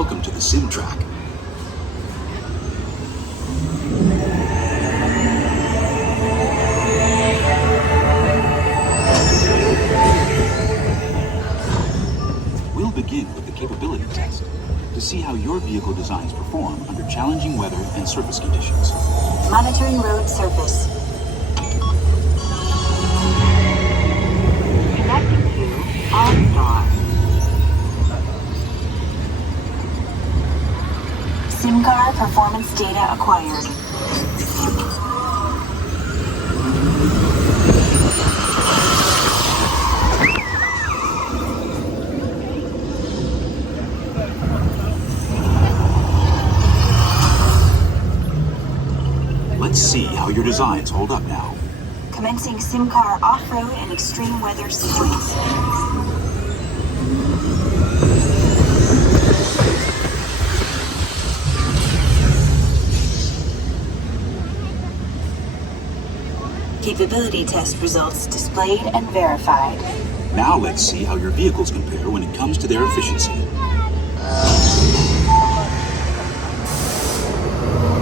Welcome to the sim track. We'll begin with the capability test to see how your vehicle designs perform under challenging weather and surface conditions. Monitoring road surface. Connecting to OnStar. SIM car performance data acquired. Let's see how your designs hold up now. Commencing SIM car off-road and extreme weather sequence. Capability test results displayed and verified. Now let's see how your vehicles compare when it comes to their efficiency.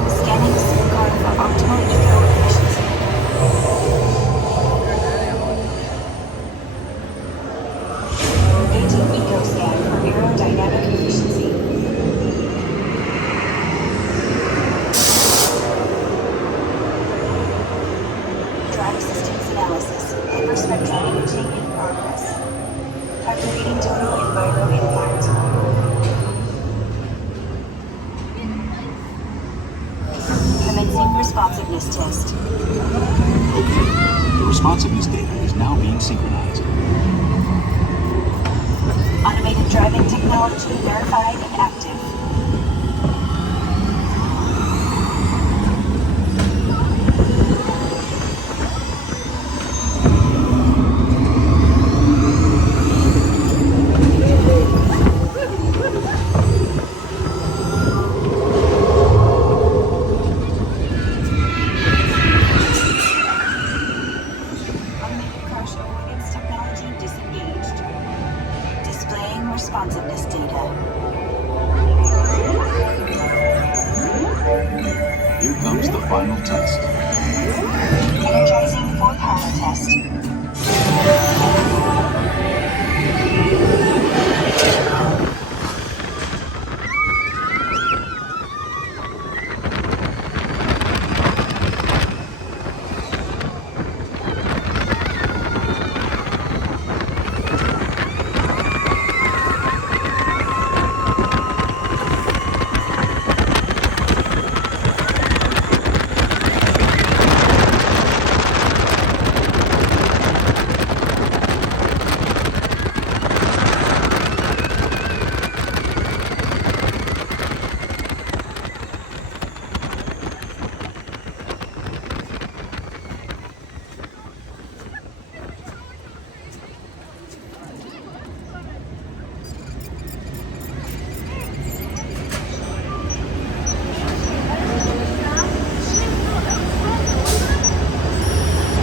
Scanning SIM car for optimal eco efficiency. Engaging eco scan for aerodynamic efficiency. Drive assistance analysis. Hyperspectral imaging in progress. Calculating total enviro impact. Commencing responsiveness test. Okay, the responsiveness data is now being synchronized. Automated driving technology verified and active. Automated crash avoidance technology disengaged. Displaying responsiveness data. Here comes the final test. Energizing for power test.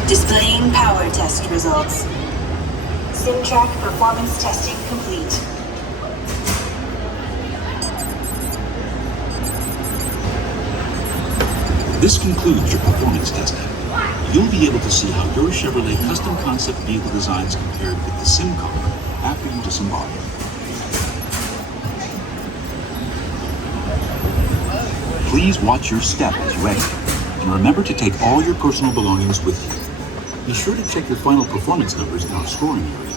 Displaying power test results. SimTrack performance testing complete. This concludes your performance testing. You'll be able to see how your Chevrolet custom concept vehicle designs compared with the sim car after you disembark. Please watch your step as you exit, and remember to take all your personal belongings with you. Be sure to check your final performance numbers in our scoring area.